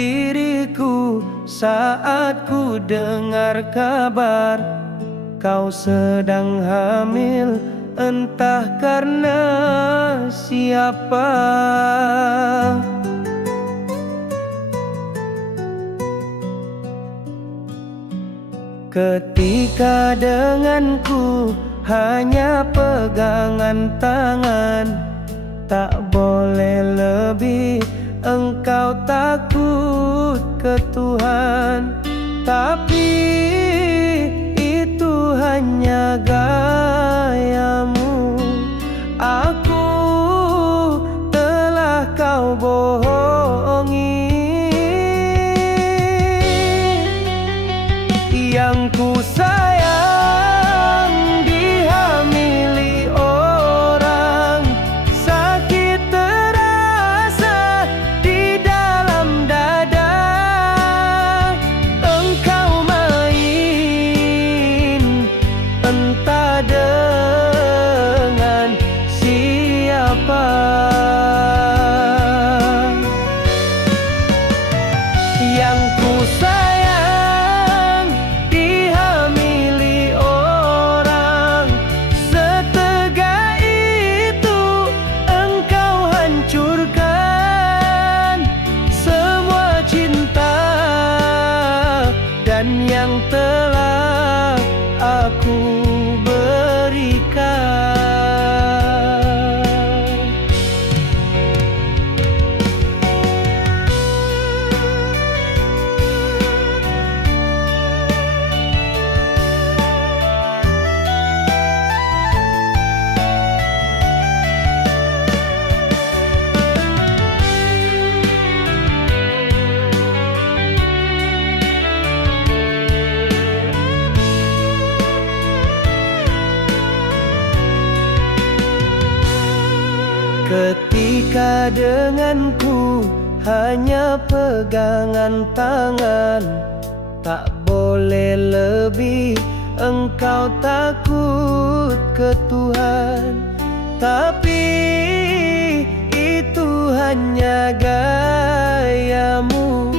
diriku saat ku dengar kabar kau sedang hamil, entah karena siapa. Ketika denganku hanya pegangan tangan, tak boleh lebih, engkau takut ke Tuhan. Tapi itu hanya gayamu, aku telah kau bohongi. Yang ku sayang dihamili orang, sakit terasa di dalam dada. Engkau main entah dengan siapa. Yang ku sayang dihamili orang, setega itu engkau hancurkan semua cinta dan yang telah aku berikan. Ketika denganku hanya pegangan tangan, tak boleh lebih, engkau takut ke Tuhan. Tapi itu hanya gayamu,